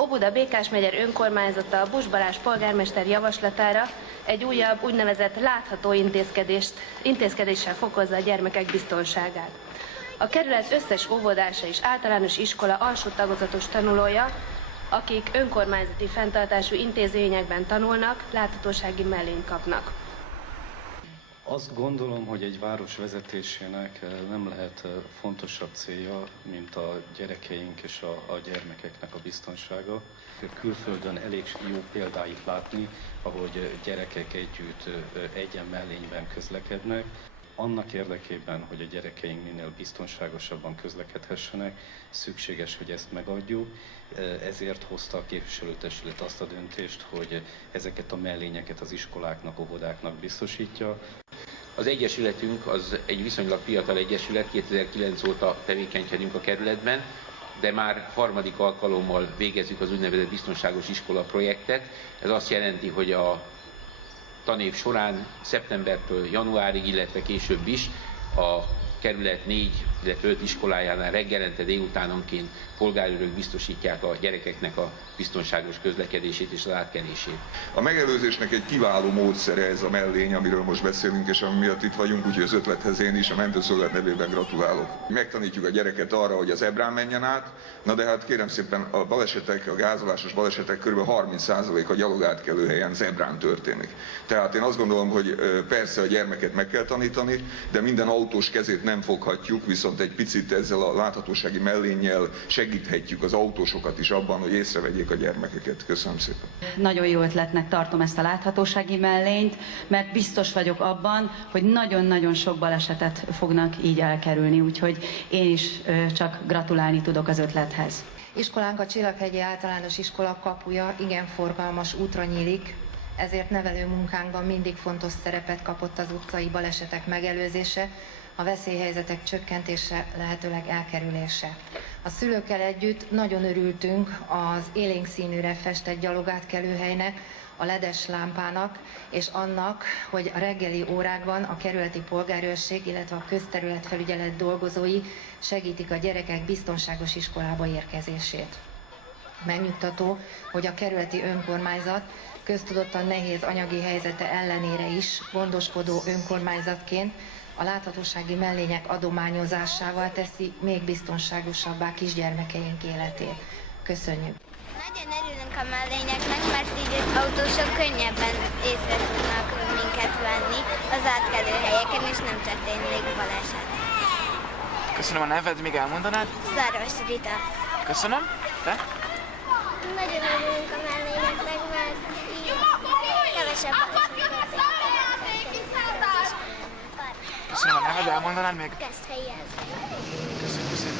Óbuda Békás-megyer önkormányzata Buss Balázs polgármester javaslatára egy újabb úgynevezett látható intézkedéssel fokozza a gyermekek biztonságát. A kerület összes óvodása és általános iskola alsó tagozatos tanulója, akik önkormányzati fenntartású intézményekben tanulnak, láthatósági mellényt kapnak. Azt gondolom, hogy egy város vezetésének nem lehet fontosabb célja, mint a gyerekeink és a gyermekeknek a biztonsága. Külföldön elég jó példáit látni, ahogy gyerekek együtt egyen mellényben közlekednek. Annak érdekében, hogy a gyerekeink minél biztonságosabban közlekedhessenek, szükséges, hogy ezt megadjuk. Ezért hozta a képviselőtestület azt a döntést, hogy ezeket a mellényeket az iskoláknak, óvodáknak biztosítja. Az egyesületünk az egy viszonylag fiatal egyesület, 2009 óta tevékenykedünk a kerületben, de már harmadik alkalommal végezzük az úgynevezett biztonságos iskola projektet. Ez azt jelenti, hogy a tanév során szeptembertől januárig, illetve később is a kerület 4, illetve 5 iskolájánál reggelente, délutánonként polgárőrök biztosítják a gyerekeknek a biztonságos közlekedését és az átkelését. A megelőzésnek egy kiváló módszere ez a mellény, amiről most beszélünk, és ami miatt itt vagyunk, úgyhogy az ötlethez én is a mentőszolgálat nevében gratulálok. Megtanítjuk a gyereket arra, hogy az ebrán menjen át, na de hát kérem szépen a balesetek, a gázolásos balesetek kb. 30%-a gyalogátkelőhelyen zebrán történik. Tehát én azt gondolom, hogy persze a gyermeket meg kell tanítani, de minden autós kezét nem foghatjuk, viszont egy picit ezzel a láthatósági mellénnyel segíthetjük az autósokat is abban, hogy észrevegyék a gyermekeket. Köszönöm szépen. Nagyon jó ötletnek tartom ezt a láthatósági mellényt, mert biztos vagyok abban, hogy nagyon-nagyon sok balesetet fognak így elkerülni, úgyhogy én is csak gratulálni tudok az ötlethez. Iskolánk, a Csillaghegyi Általános Iskola kapuja igen forgalmas útra nyílik, ezért nevelő munkánkban mindig fontos szerepet kapott az utcai balesetek megelőzése, a veszélyhelyzetek csökkentése, lehetőleg elkerülése. A szülőkkel együtt nagyon örültünk az élénk színűre festett gyalogátkelőhelynek, a ledes lámpának, és annak, hogy a reggeli órákban a kerületi polgárőrség, illetve a közterületfelügyelet dolgozói segítik a gyerekek biztonságos iskolába érkezését. Megnyugtató, hogy a kerületi önkormányzat köztudottan nehéz anyagi helyzete ellenére is gondoskodó önkormányzatként a láthatósági mellények adományozásával teszi még biztonságosabbá kisgyermekeink életét. Köszönjük! Nagyon örülünk a mellényeknek, mert így az autósok könnyebben észre tudnak minket venni az átkelőhelyeken, és nem történik baleset. Köszönöm, a neved, még elmondanád? Szaros Rita. Köszönöm. Te? Nagyon örülünk a mellényeknek, mert így kevesebb baleset történik. Köszönöm, a neved, elmondanád még? Geszthelyi Eszter. Köszönöm szépen.